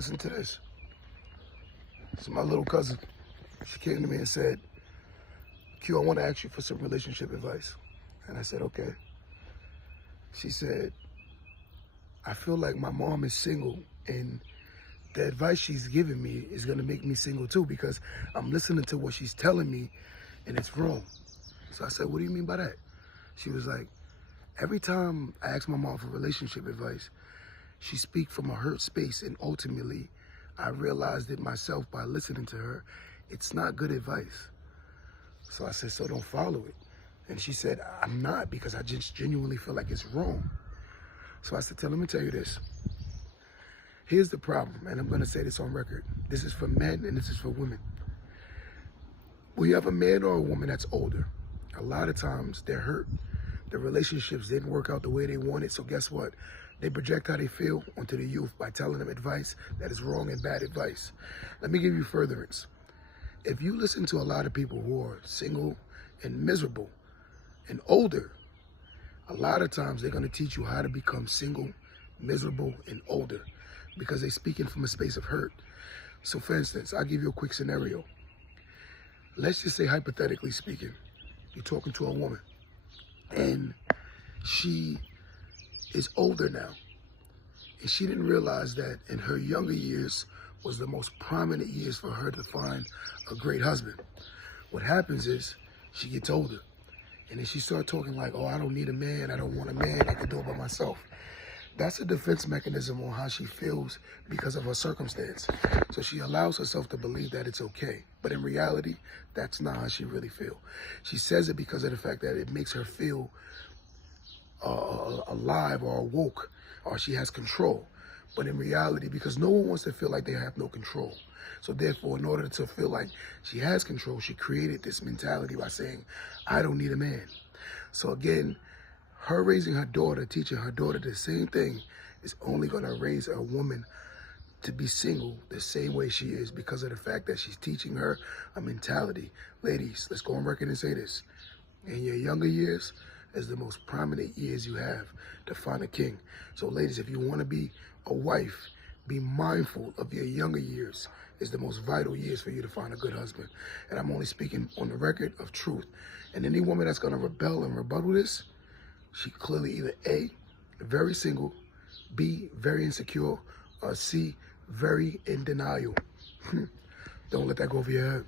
Listen to this. This is my little cousin. She came to me and said, Q, I want to ask you for some relationship advice. And I said, okay. She said, I feel like my mom is single and the advice she's giving me is going to make me single too because I'm listening to what she's telling me and it's wrong. So I said, what do you mean by that? She was like, every time I ask my mom for relationship advice, she speaks from a hurt space, and ultimately I realized it myself by listening to her. It's not good advice. So I said, so don't follow it. And she said, I'm not, because I just genuinely feel like it's wrong. So I said, let me tell you this. Here's the problem, and I'm going to say this on record. This is for men and this is for women. When you have a man or a woman that's older, a lot of times they're hurt. The relationships didn't work out the way they wanted, so guess what? They project how they feel onto the youth by telling them advice that is wrong and bad advice. Let me give you furtherance. If you listen to a lot of people who are single and miserable and older, a lot of times they're going to teach you how to become single, miserable, and older because they're speaking from a space of hurt. So for instance, I'll give you a quick scenario. Let's just say, hypothetically speaking, you're talking to a woman and she is older now. And she didn't realize that in her younger years was the most prominent years for her to find a great husband. What happens is she gets older and then she starts talking like, oh, I don't need a man. I don't want a man. I can do it by myself. That's a defense mechanism on how she feels because of her circumstance. So she allows herself to believe that it's okay. But in reality, that's not how she really feels. She says it because of the fact that it makes her feel alive or awoke, or she has control. But in reality, because no one wants to feel like they have no control. So therefore, in order to feel like she has control, she created this mentality by saying, I don't need a man. So again, her raising her daughter, teaching her daughter the same thing is only going to raise a woman to be single the same way she is because of the fact that she's teaching her a mentality. Ladies, let's go on record and say this. In your younger years is the most prominent years you have to find a king. So ladies, if you want to be a wife, be mindful of your younger years is the most vital years for you to find a good husband. And I'm only speaking on the record of truth. And any woman that's going to rebel and rebuttal this, she clearly either A, very single, B, very insecure, or C, very in denial. Don't let that go over your head.